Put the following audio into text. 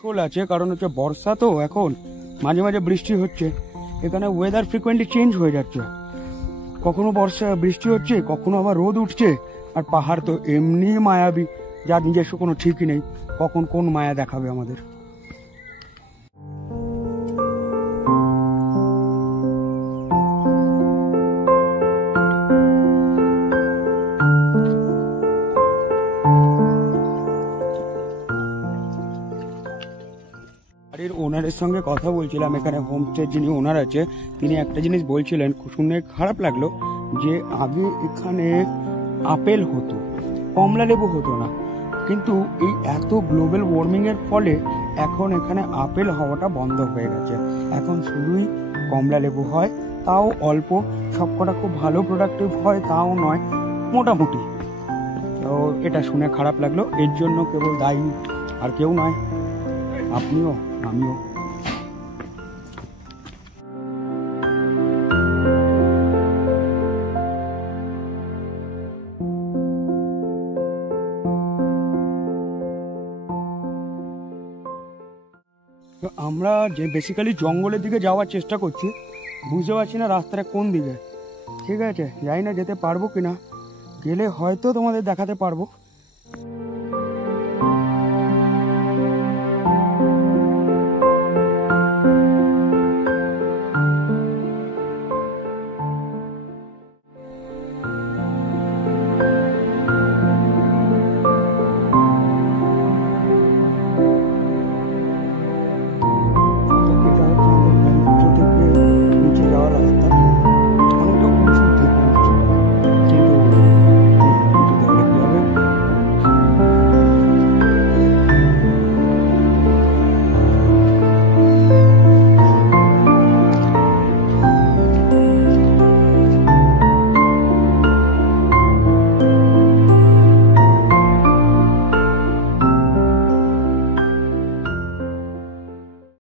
খোল আছে, কারণ হচ্ছে বর্ষা তো এখন, মাঝে মাঝে বৃষ্টি হচ্ছে, এখানে ওয়েদার ফ্রিকোয়েন্টলি চেঞ্জ হয়ে যাচ্ছে, কখনো বর্ষা বৃষ্টি হচ্ছে, কখনো আবার রোদ উঠছে। আর পাহাড় তো এমনি মায়াবী, যার নিজস্ব কোনো ঠিকই নেই, কখন কোন মায়া দেখাবে আমাদের। বাড়ির ওনারের সঙ্গে কথা বলছিলাম, এখানে হোমস্টের যিনি ওনার আছে, তিনি একটা জিনিস বলছিলেন, শুনে খারাপ লাগলো, যে আগে এখানে আপেল হতো, কমলা লেবু হতো না, কিন্তু এই এত গ্লোবাল ওয়ার্মিং এর ফলে এখন এখানে আপেল হওয়াটা বন্ধ হয়ে গেছে, এখন শুধুই কমলা লেবু হয়, তাও অল্প, সবকটা খুব ভালো প্রোডাক্টিভ হয় তাও নয়, মোটামুটি। তো এটা শুনে খারাপ লাগলো, এর জন্য কেবল দায়ী আর কেউ নয়, আপনিও আমিও। তো আমরা যে বেসিক্যালি জঙ্গলের দিকে যাওয়ার চেষ্টা করছি, বুঝতে পারছি না রাস্তাটা কোন দিকে। ঠিক আছে, জানি না যেতে পারবো কিনা, গেলে হয়তো তোমাদের দেখাতে পারবো।